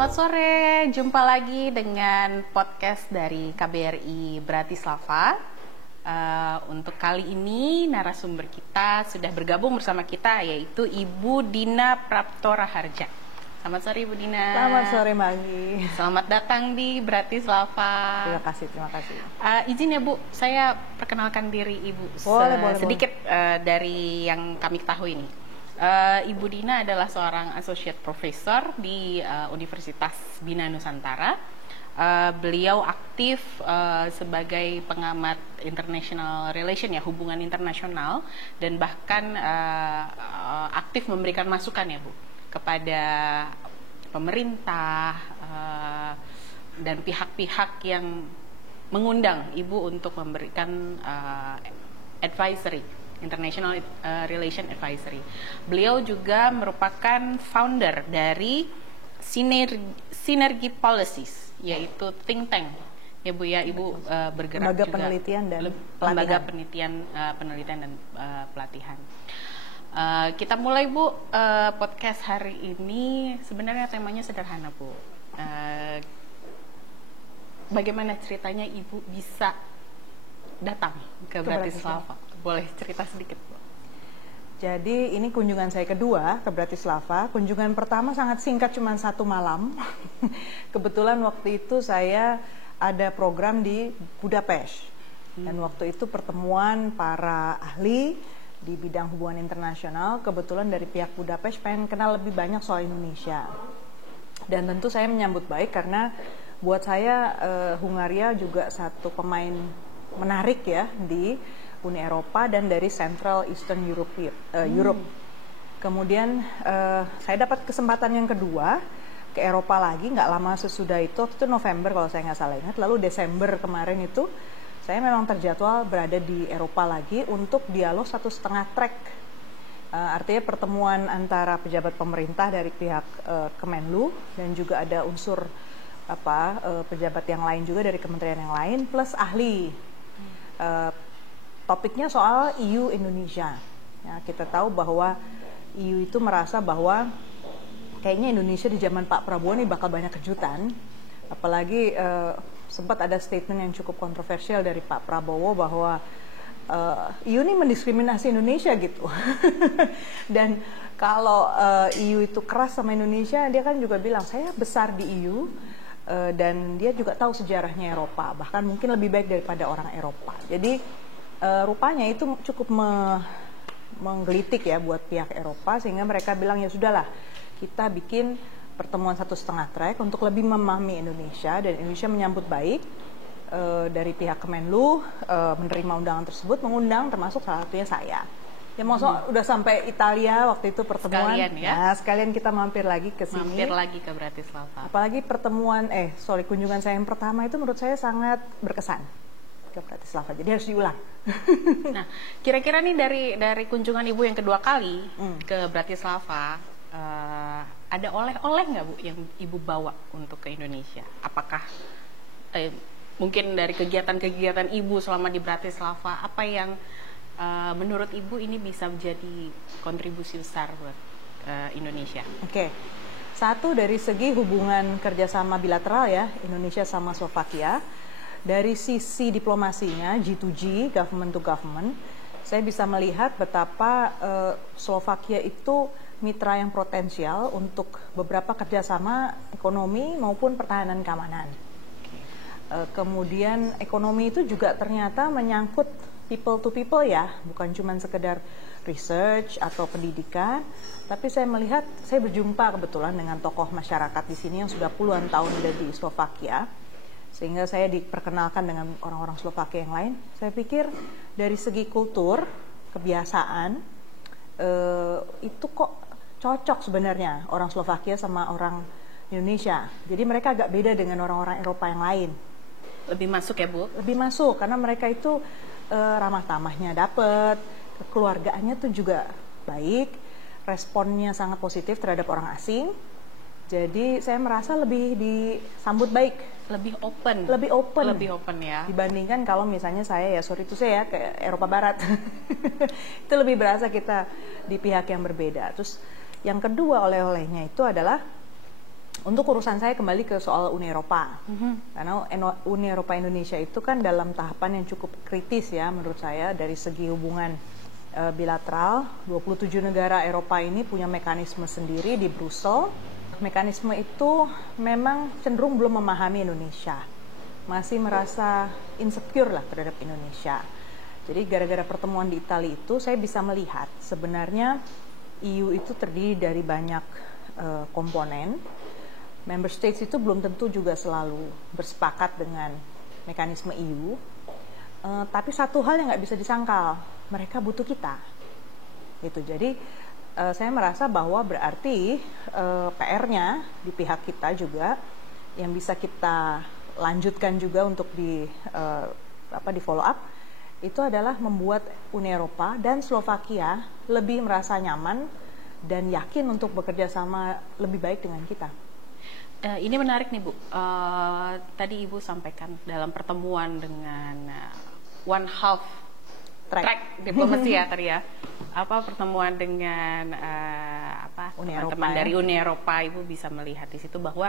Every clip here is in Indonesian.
Selamat sore, jumpa lagi dengan podcast dari KBRI Bratislava. Untuk kali ini narasumber kita sudah bergabung bersama kita, yaitu Ibu Dina Praptoraharja. Selamat sore Ibu Dina. Selamat sore Maggi. Selamat datang di Bratislava. Terima kasih. Izin ya Bu, saya perkenalkan diri Ibu sedikit dari yang kami ketahui ini. Ibu Dina adalah seorang associate professor di Universitas Bina Nusantara. Beliau aktif sebagai pengamat international relation, ya, hubungan internasional, dan bahkan aktif memberikan masukan ya Bu kepada pemerintah dan pihak-pihak yang mengundang Ibu untuk memberikan advisory, International Relation Advisory. Beliau juga merupakan founder dari Synergy Policies, yaitu think tank. Ya Bu ya, Ibu bergerak lembaga juga penelitian dan lembaga penelitian dan pelatihan. Kita mulai Bu, podcast hari ini sebenarnya temanya sederhana Bu. Bagaimana ceritanya Ibu bisa datang ke Bratislava? Boleh cerita sedikit Bu? Jadi ini kunjungan saya kedua ke Bratislava. Kunjungan pertama sangat singkat, cuma 1 malam. Kebetulan waktu itu saya ada program di Budapest. Dan waktu itu pertemuan para ahli di bidang hubungan internasional. Kebetulan dari pihak Budapest pengen kenal lebih banyak soal Indonesia. Dan tentu saya menyambut baik karena buat saya Hungaria juga satu pemain menarik ya di Uni Eropa dan dari Central Eastern Europe. Kemudian saya dapat kesempatan yang kedua ke Eropa lagi, nggak lama sesudah itu November kalau saya nggak salah ingat. Lalu Desember kemarin itu saya memang terjadwal berada di Eropa lagi untuk dialog 1,5 track. Artinya pertemuan antara pejabat pemerintah dari pihak Kemenlu dan juga ada unsur pejabat yang lain juga dari kementerian yang lain plus ahli. Topiknya soal EU Indonesia. Ya, kita tahu bahwa EU itu merasa bahwa kayaknya Indonesia di zaman Pak Prabowo ini bakal banyak kejutan. Apalagi sempat ada statement yang cukup kontroversial dari Pak Prabowo bahwa EU ini mendiskriminasi Indonesia gitu. Dan kalau EU itu keras sama Indonesia, dia kan juga bilang saya besar di EU dan dia juga tahu sejarahnya Eropa, bahkan mungkin lebih baik daripada orang Eropa. Jadi rupanya itu cukup menggelitik ya buat pihak Eropa, sehingga mereka bilang ya sudahlah kita bikin pertemuan 1,5 track untuk lebih memahami Indonesia, dan Indonesia menyambut baik. Dari pihak Kemenlu menerima undangan tersebut, mengundang termasuk salah satunya saya. Ya maksudnya udah sampai Italia waktu itu pertemuan. Sekalian ya. Nah, sekalian kita mampir lagi ke sini. Mampir lagi ke Bratislava. Apalagi kunjungan saya yang pertama itu menurut saya sangat berkesan ke Bratislava. Jadi harus diulang. Nah, kira-kira nih dari kunjungan Ibu yang kedua kali ke Bratislava, ada oleh-oleh nggak Bu yang Ibu bawa untuk ke Indonesia? Apakah mungkin dari kegiatan-kegiatan Ibu selama di Bratislava, apa yang menurut Ibu ini bisa menjadi kontribusi besar buat Indonesia? Oke. Satu, dari segi hubungan kerjasama bilateral ya, Indonesia sama Slovakia. Dari sisi diplomasinya, G2G, government to government, saya bisa melihat betapa Slovakia itu mitra yang potensial untuk beberapa kerjasama ekonomi maupun pertahanan keamanan. Kemudian ekonomi itu juga ternyata menyangkut people to people ya, bukan cuma sekedar research atau pendidikan, tapi saya berjumpa kebetulan dengan tokoh masyarakat di sini yang sudah puluhan tahun ada di Slovakia, sehingga saya diperkenalkan dengan orang-orang Slovakia yang lain. Saya pikir dari segi kultur, kebiasaan, itu kok cocok sebenarnya orang Slovakia sama orang Indonesia. Jadi mereka agak beda dengan orang-orang Eropa yang lain. Lebih masuk ya Bu? Lebih masuk, karena mereka itu ramah tamahnya dapet, kekeluargaannya tuh juga baik, responnya sangat positif terhadap orang asing. Jadi saya merasa lebih disambut baik, lebih open ya, dibandingkan kalau misalnya saya ke Eropa Barat. Itu lebih berasa kita di pihak yang berbeda. Terus yang kedua oleh-olehnya itu adalah Untuk urusan saya kembali ke soal Uni Eropa, karena Uni Eropa Indonesia itu kan dalam tahapan yang cukup kritis ya menurut saya dari segi hubungan bilateral. 27 negara Eropa ini punya mekanisme sendiri di Brussel. Mekanisme itu memang cenderung belum memahami Indonesia, masih merasa insecure lah terhadap Indonesia. Jadi gara-gara pertemuan di Italia itu saya bisa melihat sebenarnya EU itu terdiri dari banyak komponen. Member States itu belum tentu juga selalu bersepakat dengan mekanisme EU. Tapi satu hal yang nggak bisa disangkal, mereka butuh kita. Gitu. Jadi saya merasa bahwa berarti PR-nya di pihak kita juga yang bisa kita lanjutkan juga untuk di follow up itu adalah membuat Uni Eropa dan Slovakia lebih merasa nyaman dan yakin untuk bekerja sama lebih baik dengan kita. Ini menarik nih Bu. Tadi Ibu sampaikan dalam pertemuan dengan one half track diplomasi ya tadi ya. Pertemuan dengan teman-teman dari Uni Eropa, Ibu bisa melihat di situ bahwa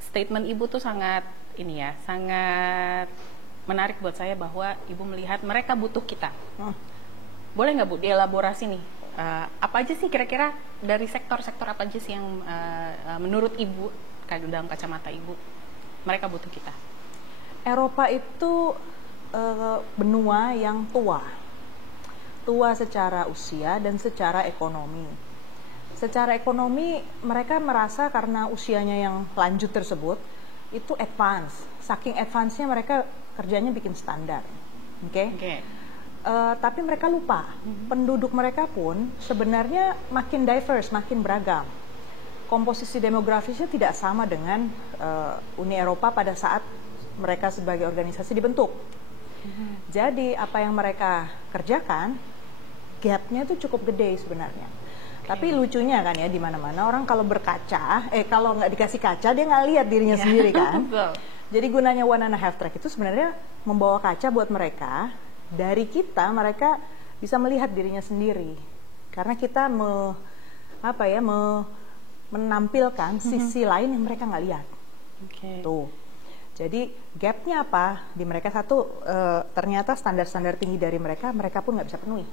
statement Ibu tuh sangat sangat menarik buat saya bahwa Ibu melihat mereka butuh kita. Boleh nggak Bu dielaborasi nih? Apa aja sih kira-kira dari sektor-sektor apa aja sih yang menurut Ibu dalam kacamata Ibu mereka butuh kita? Eropa itu benua yang tua secara usia dan secara ekonomi. Secara ekonomi mereka merasa karena usianya yang lanjut tersebut itu advance, saking advance-nya mereka kerjanya bikin standar, tapi mereka lupa penduduk mereka pun sebenarnya makin diverse, makin beragam. Komposisi demografisnya tidak sama dengan Uni Eropa pada saat mereka sebagai organisasi dibentuk. Jadi apa yang mereka kerjakan, gap-nya itu cukup gede sebenarnya. Tapi lucunya kan ya di mana-mana orang kalau berkaca, kalau nggak dikasih kaca dia nggak lihat dirinya sendiri kan. Jadi gunanya 1.5 track itu sebenarnya membawa kaca buat mereka. Dari kita mereka bisa melihat dirinya sendiri. Karena kita menampilkan sisi lain yang mereka nggak lihat. Tuh. Jadi gapnya apa? Di mereka ternyata standar-standar tinggi dari mereka pun nggak bisa penuhi.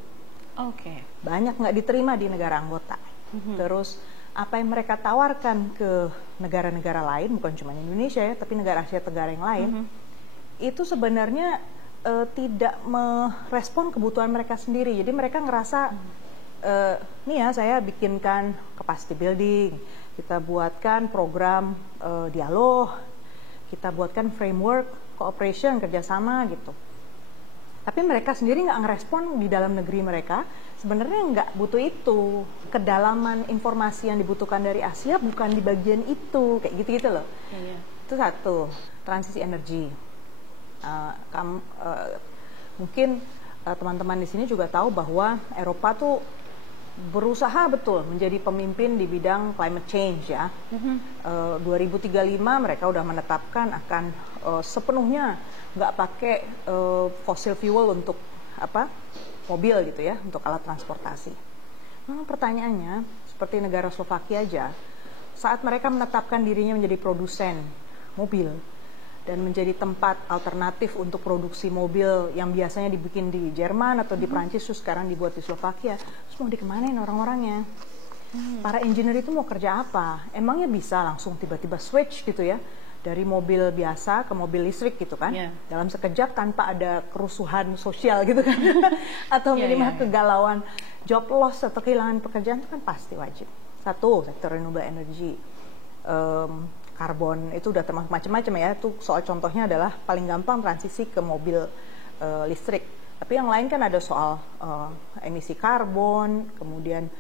Banyak nggak diterima di negara anggota. Terus apa yang mereka tawarkan ke negara-negara lain, bukan cuma Indonesia ya, tapi negara Asia Tenggara yang lain, itu sebenarnya tidak merespon kebutuhan mereka sendiri. Jadi mereka ngerasa saya bikinkan capacity building, kita buatkan program dialog, kita buatkan framework cooperation kerjasama gitu. Tapi mereka sendiri nggak ngerespon di dalam negeri mereka. Sebenarnya nggak butuh itu. Kedalaman informasi yang dibutuhkan dari Asia bukan di bagian itu, kayak gitu-gitu loh. Itu satu. Transisi energi. Mungkin teman-teman di sini juga tahu bahwa Eropa tuh berusaha betul menjadi pemimpin di bidang climate change ya. 2035 mereka udah menetapkan akan sepenuhnya nggak pakai fossil fuel untuk mobil gitu ya, untuk alat transportasi. Pertanyaannya seperti negara Slovakia aja, saat mereka menetapkan dirinya menjadi produsen mobil dan menjadi tempat alternatif untuk produksi mobil yang biasanya dibikin di Jerman atau di Prancis, sekarang dibuat di Slovakia, terus mau dikemanain orang-orangnya? Para engineer itu mau kerja apa? Emangnya bisa langsung tiba-tiba switch gitu ya, dari mobil biasa ke mobil listrik gitu kan, dalam sekejap tanpa ada kerusuhan sosial gitu kan, atau minimal kegalauan job loss atau kehilangan pekerjaan itu kan pasti wajib. Satu, sektor renewable energy. Karbon itu udah termasuk macam-macam ya. Itu soal contohnya adalah paling gampang transisi ke mobil listrik. Tapi yang lain kan ada soal emisi karbon, kemudian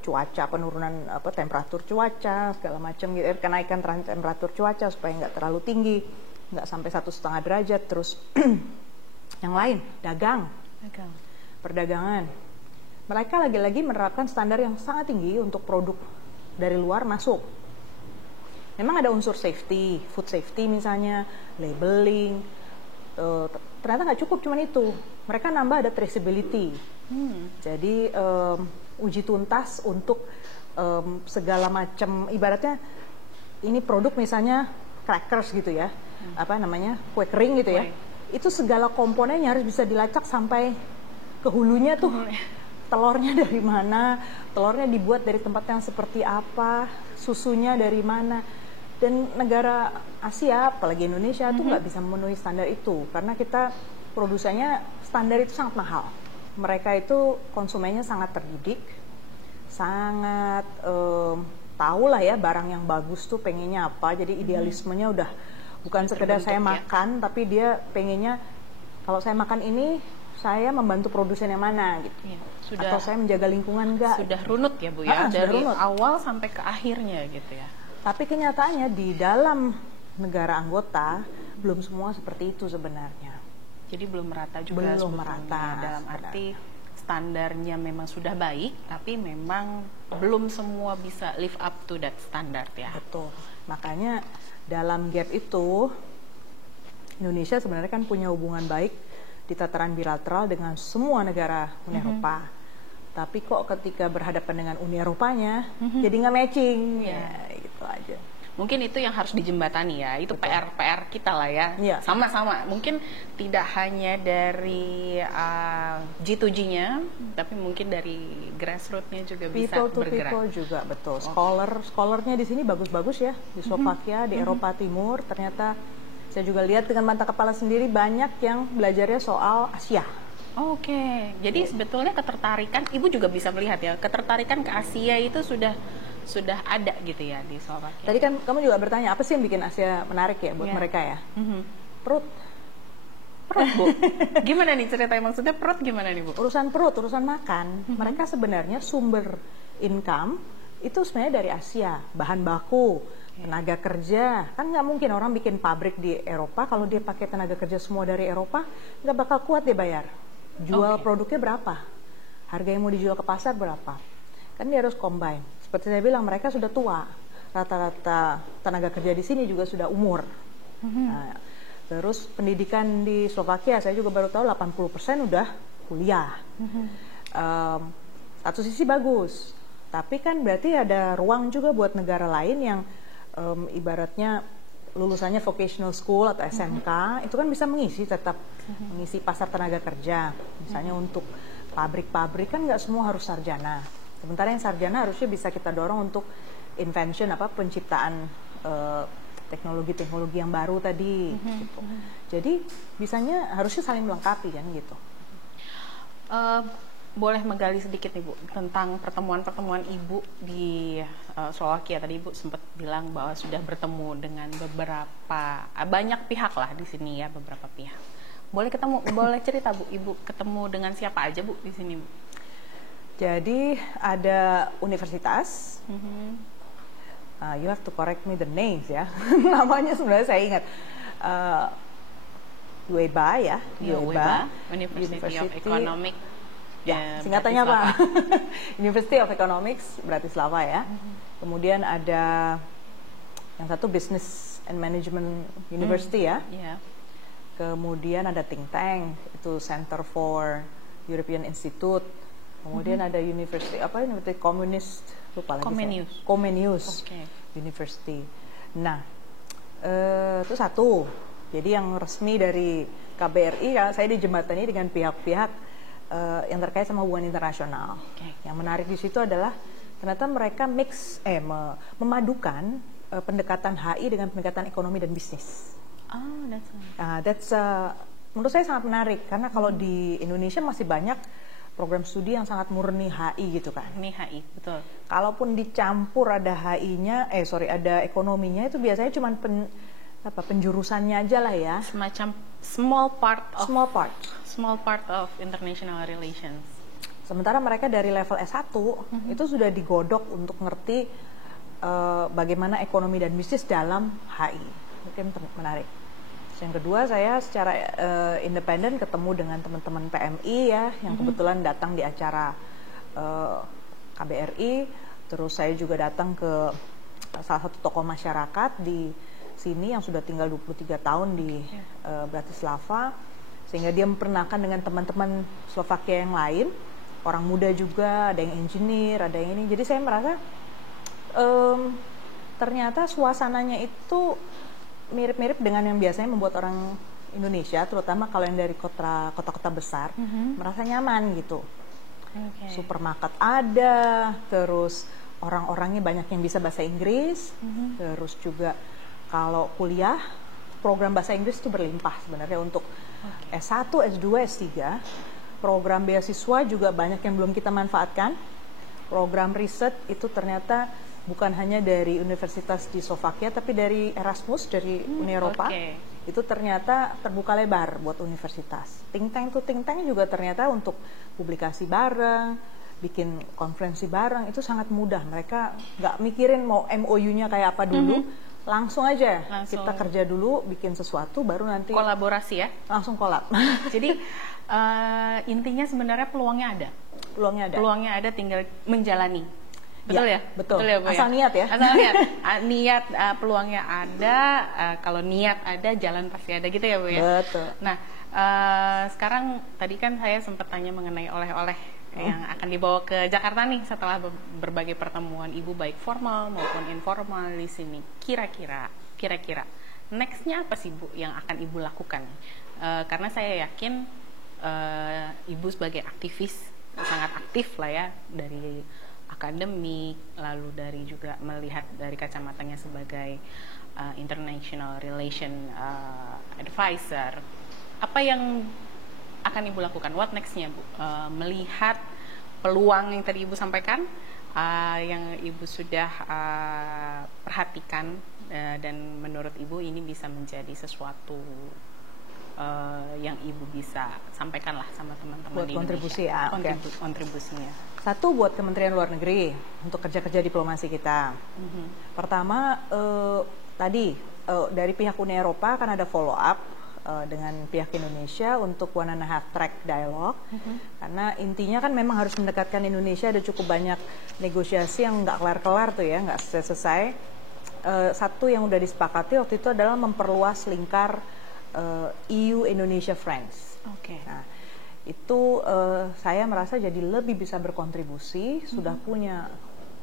cuaca, penurunan temperatur cuaca segala macam gitu, kenaikan temperatur cuaca supaya nggak terlalu tinggi, nggak sampai 1,5 derajat. Terus yang lain perdagangan. Mereka lagi-lagi menerapkan standar yang sangat tinggi untuk produk dari luar masuk. Memang ada unsur safety, food safety misalnya, labeling. Ternyata nggak cukup cuman itu. Mereka nambah ada traceability. Jadi uji tuntas untuk segala macam, ibaratnya ini produk misalnya crackers gitu ya, apa namanya, kue kering gitu ya, itu segala komponennya harus bisa dilacak sampai ke hulunya tuh. Telurnya dari mana, telurnya dibuat dari tempat yang seperti apa, susunya dari mana. Dan negara Asia, apalagi Indonesia tuh nggak bisa memenuhi standar itu, karena kita produsennya standar itu sangat mahal. Mereka itu konsumennya sangat terdidik, sangat tahu lah ya barang yang bagus tuh pengennya apa. Jadi idealismenya udah bukan sekedar saya makan, tapi dia pengennya kalau saya makan ini saya membantu produsen yang mana gitu. Atau saya menjaga lingkungan enggak. Sudah runut ya Bu ya, dari awal sampai ke akhirnya gitu ya. Tapi kenyataannya di dalam negara anggota belum semua seperti itu sebenarnya. Jadi belum merata juga. Belum merata. Dalam arti standarnya memang sudah baik, tapi memang belum semua bisa live up to that standard ya. Betul. Makanya dalam gap itu Indonesia sebenarnya kan punya hubungan baik di tataran bilateral dengan semua negara Uni Eropa. Tapi kok ketika berhadapan dengan Uni Eropanya jadi nggak matching, ya gitu aja. Mungkin itu yang harus dijembatani ya, itu PR kita lah ya. Sama-sama, mungkin tidak hanya dari G2G-nya, tapi mungkin dari grassroots-nya juga bisa people to bergerak. People juga, betul. Scholarnya di sini bagus-bagus ya, di Slovakia, di Eropa Timur, ternyata saya juga lihat dengan mata kepala sendiri banyak yang belajarnya soal Asia. Oke, jadi sebetulnya ketertarikan, Ibu juga bisa melihat ya, ketertarikan ke Asia itu sudah ada gitu ya di Slovakia. Tadi kan kamu juga bertanya apa sih yang bikin Asia menarik ya buat mereka ya? Perut, Bu. Gimana nih ceritanya, maksudnya perut gimana nih Bu? Urusan perut, urusan makan. Mereka sebenarnya sumber income itu sebenarnya dari Asia, bahan baku. Tenaga kerja, kan nggak mungkin orang bikin pabrik di Eropa kalau dia pakai tenaga kerja semua dari Eropa, nggak bakal kuat dia bayar. Jual produknya berapa? Harga yang mau dijual ke pasar berapa? Kan dia harus combine. Seperti saya bilang, mereka sudah tua. Rata-rata tenaga kerja di sini juga sudah umur. Nah, terus pendidikan di Slovakia, saya juga baru tahu 80% udah kuliah. Satu sisi bagus, tapi kan berarti ada ruang juga buat negara lain yang ibaratnya lulusannya vocational school atau SMK itu kan bisa tetap mengisi pasar tenaga kerja. Misalnya untuk pabrik-pabrik kan nggak semua harus sarjana. Sementara yang sarjana harusnya bisa kita dorong untuk invention, penciptaan teknologi-teknologi yang baru tadi. Gitu. Jadi harusnya saling melengkapi kan gitu. Boleh menggali sedikit nih Bu tentang pertemuan-pertemuan Ibu di Slovakia. Tadi Ibu sempat bilang bahwa sudah bertemu dengan banyak pihak lah di sini ya, beberapa pihak. Boleh cerita Bu, Ibu ketemu dengan siapa aja Bu di sini Bu? Jadi ada universitas. You have to correct me the names ya. Namanya sebenarnya saya ingat. UEBA ya, UEBA, University of Economic. Ya, singkatannya apa? University of Economics Bratislava ya. Kemudian ada yang satu Business and Management University ya. Kemudian ada think tank, itu Center for European Institute. Kemudian ada University Communist, lupa lagi. Comenius University. Nah, itu satu. Jadi yang resmi dari KBRI, saya dijembatani dengan pihak-pihak yang terkait sama hubungan internasional. Yang menarik di situ adalah ternyata mereka memadukan pendekatan HI dengan pendekatan ekonomi dan bisnis. Menurut saya sangat menarik karena kalau di Indonesia masih banyak program studi yang sangat murni HI gitu kan. Murni HI, betul. Kalaupun dicampur ada HI-nya, ada ekonominya, itu biasanya cuma penjurusannya aja lah ya. Semacam small part of international relations. Sementara mereka dari level S1 itu sudah digodok untuk ngerti bagaimana ekonomi dan bisnis dalam HI. Mungkin menarik. Yang kedua, saya secara independen ketemu dengan teman-teman PMI ya, yang kebetulan datang di acara KBRI. Terus saya juga datang ke salah satu tokoh masyarakat di sini yang sudah tinggal 23 tahun di Bratislava, sehingga dia memperkenalkan dengan teman-teman Slovakia yang lain, orang muda juga, ada yang engineer, ada yang ini. Jadi saya merasa ternyata suasananya itu mirip-mirip dengan yang biasanya membuat orang Indonesia, terutama kalau yang dari kota-kota besar, merasa nyaman gitu. Supermarket ada, terus orang-orangnya banyak yang bisa bahasa Inggris, terus juga kalau kuliah, program bahasa Inggris itu berlimpah sebenarnya untuk S1, S2, S3. Program beasiswa juga banyak yang belum kita manfaatkan. Program riset itu ternyata bukan hanya dari universitas di Slovakia, tapi dari Erasmus, dari Uni Eropa. Itu ternyata terbuka lebar buat universitas. Think tank to think tank juga ternyata untuk publikasi bareng, bikin konferensi bareng, itu sangat mudah. Mereka nggak mikirin mau MOU-nya kayak apa dulu, langsung aja kita kerja dulu, bikin sesuatu, baru nanti kolaborasi ya? Langsung kolab. Jadi intinya sebenarnya peluangnya ada. Peluangnya ada, tinggal menjalani. Betul ya? Betul. Ya, Bu, asal niat ya. Asal niat. Niat, peluangnya ada. Kalau niat ada, jalan pasti ada gitu ya, Bu ya? Betul. Nah, sekarang tadi kan saya sempat tanya mengenai oleh-oleh yang akan dibawa ke Jakarta nih setelah berbagai pertemuan Ibu, baik formal maupun informal di sini. Kira-kira nextnya apa sih, Bu, yang akan Ibu lakukan? Karena saya yakin Ibu sebagai aktivis sangat aktif lah ya, dari akademik, lalu dari juga melihat dari kacamatanya sebagai international relation advisor. Apa yang akan Ibu lakukan? What next-nya, Bu? Melihat peluang yang tadi Ibu sampaikan, yang Ibu sudah perhatikan, dan menurut Ibu ini bisa menjadi sesuatu yang Ibu bisa sampaikan lah sama teman-teman di kontribusi Indonesia. Kontribusinya. Satu, buat Kementerian Luar Negeri untuk kerja-kerja diplomasi kita. Pertama, tadi dari pihak Uni Eropa kan ada follow up dengan pihak Indonesia untuk 1.5 track dialogue, karena intinya kan memang harus mendekatkan Indonesia. Ada cukup banyak negosiasi yang nggak kelar-kelar tuh ya, nggak selesai. Satu yang udah disepakati waktu itu adalah memperluas lingkar EU Indonesia Friends. Nah, itu saya merasa jadi lebih bisa berkontribusi, sudah punya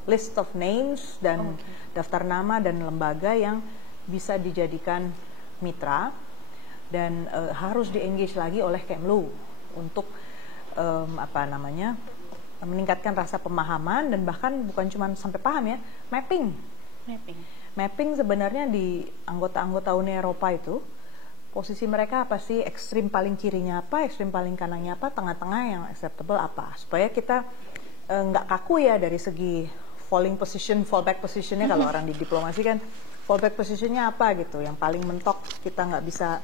list of names dan daftar nama dan lembaga yang bisa dijadikan mitra, dan harus di-engage lagi oleh Kemlu untuk meningkatkan rasa pemahaman, dan bahkan bukan cuma sampai paham ya, mapping sebenarnya di anggota-anggota Uni Eropa itu posisi mereka apa sih, ekstrim paling kirinya apa, ekstrim paling kanannya apa, tengah-tengah yang acceptable apa, supaya kita nggak kaku ya dari segi fallback positionnya. Kalau orang di diplomasi kan fallback positionnya apa gitu, yang paling mentok kita nggak bisa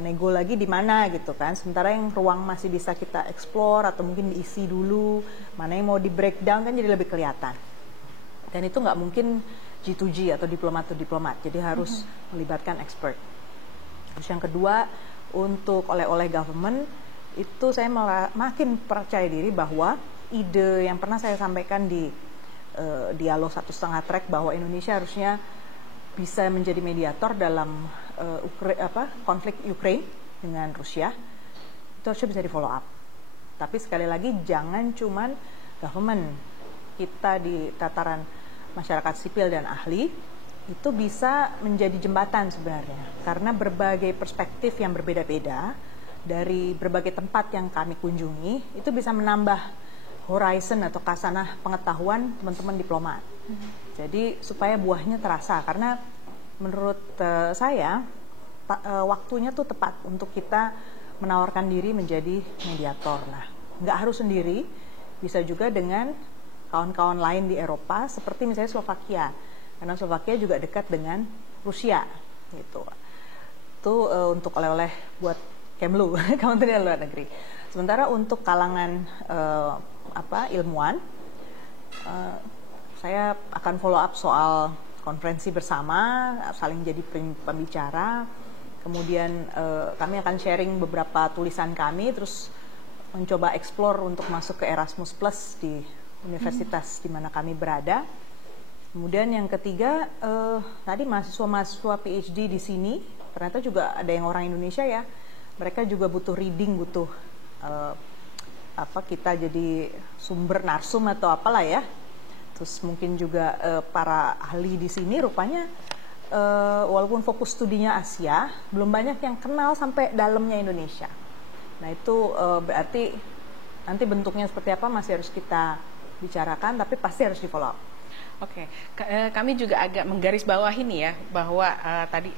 nego lagi di mana gitu kan, sementara yang ruang masih bisa kita explore atau mungkin diisi dulu, mana yang mau di breakdown kan jadi lebih kelihatan. Dan itu nggak mungkin G2G atau diplomat, jadi harus melibatkan expert. Terus yang kedua, untuk oleh government itu saya makin percaya diri bahwa ide yang pernah saya sampaikan di dialog 1,5 track, bahwa Indonesia harusnya bisa menjadi mediator dalam konflik Ukraine dengan Rusia, itu harusnya bisa di follow up. Tapi sekali lagi jangan cuman government, kita di tataran masyarakat sipil dan ahli itu bisa menjadi jembatan sebenarnya, karena berbagai perspektif yang berbeda-beda dari berbagai tempat yang kami kunjungi itu bisa menambah horizon atau kasanah pengetahuan teman-teman diplomat. Jadi supaya buahnya terasa, karena menurut saya waktunya tuh tepat untuk kita menawarkan diri menjadi mediator. Nah, nggak harus sendiri, bisa juga dengan kawan-kawan lain di Eropa, seperti misalnya Slovakia. Karena Slovakia juga dekat dengan Rusia, gitu. Itu untuk oleh-oleh buat Kemlu, Kementerian Luar Negeri. Sementara untuk kalangan ilmuwan, saya akan follow up soal konferensi bersama, saling jadi pembicara. Kemudian kami akan sharing beberapa tulisan kami, terus mencoba explore untuk masuk ke Erasmus Plus di universitas di mana kami berada. Kemudian yang ketiga, tadi mahasiswa-mahasiswa PhD di sini, ternyata juga ada yang orang Indonesia ya, mereka juga butuh reading, butuh kita jadi sumber narsum atau apalah ya. Terus mungkin juga para ahli di sini rupanya walaupun fokus studinya Asia, belum banyak yang kenal sampai dalamnya Indonesia. Nah itu berarti nanti bentuknya seperti apa masih harus kita bicarakan, tapi pasti harus di follow up. Oke, kami juga agak menggarisbawahi nih ya, bahwa tadi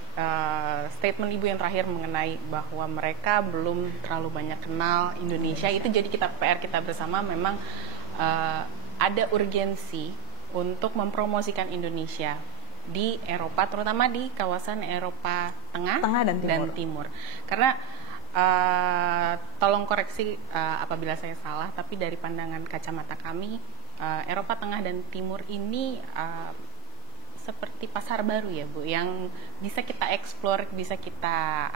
statement Ibu yang terakhir mengenai bahwa mereka belum terlalu banyak kenal Indonesia, itu jadi PR kita bersama memang ada urgensi untuk mempromosikan Indonesia di Eropa, terutama di kawasan Eropa Tengah dan Timur. Karena tolong koreksi apabila saya salah, tapi dari pandangan kacamata kami, Eropa Tengah dan Timur ini seperti pasar baru ya Bu, yang bisa kita eksplor, bisa kita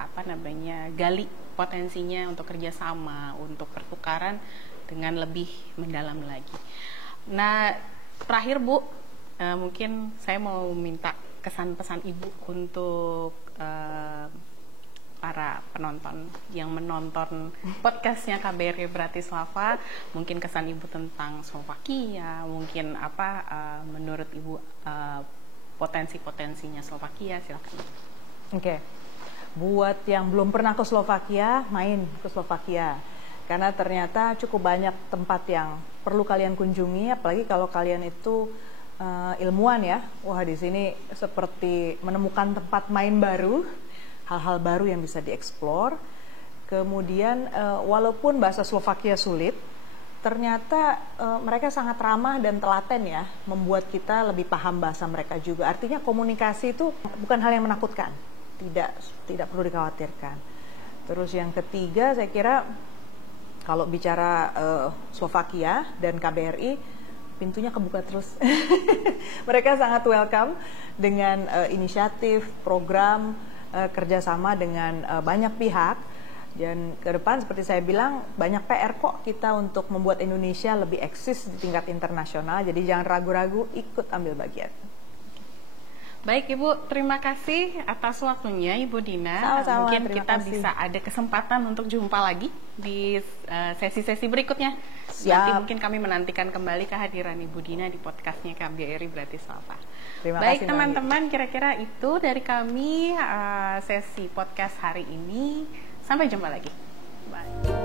gali potensinya untuk kerjasama, untuk pertukaran dengan lebih mendalam lagi. Nah terakhir Bu, mungkin saya mau minta kesan-pesan Ibu untuk para penonton yang menonton podcastnya KBRI Bratislava, mungkin kesan Ibu tentang Slovakia, mungkin menurut Ibu potensi-potensinya Slovakia, silakan. Oke. Buat yang belum pernah ke Slovakia, main ke Slovakia. Karena ternyata cukup banyak tempat yang perlu kalian kunjungi, apalagi kalau kalian itu ilmuwan ya. Wah, di sini seperti menemukan tempat main baru, hal-hal baru yang bisa dieksplor. Kemudian walaupun bahasa Slovakia sulit, ternyata mereka sangat ramah dan telaten ya, membuat kita lebih paham bahasa mereka juga. Artinya komunikasi itu bukan hal yang menakutkan, tidak perlu dikhawatirkan. Terus yang ketiga, saya kira kalau bicara Slovakia dan KBRI, pintunya kebuka terus. Mereka sangat welcome dengan inisiatif, program, kerjasama dengan banyak pihak. Dan ke depan seperti saya bilang, banyak PR kok kita untuk membuat Indonesia lebih eksis di tingkat internasional. Jadi jangan ragu-ragu, ikut ambil bagian. Baik Ibu, terima kasih atas waktunya Ibu Dina. Sama-sama, mungkin kita bisa ada kesempatan untuk jumpa lagi di sesi-sesi berikutnya. Siap. Nanti mungkin kami menantikan kembali kehadiran Ibu Dina di podcastnya KBRI Bratislava. Baik teman-teman, kira-kira itu dari kami sesi podcast hari ini. Sampai jumpa lagi. Bye.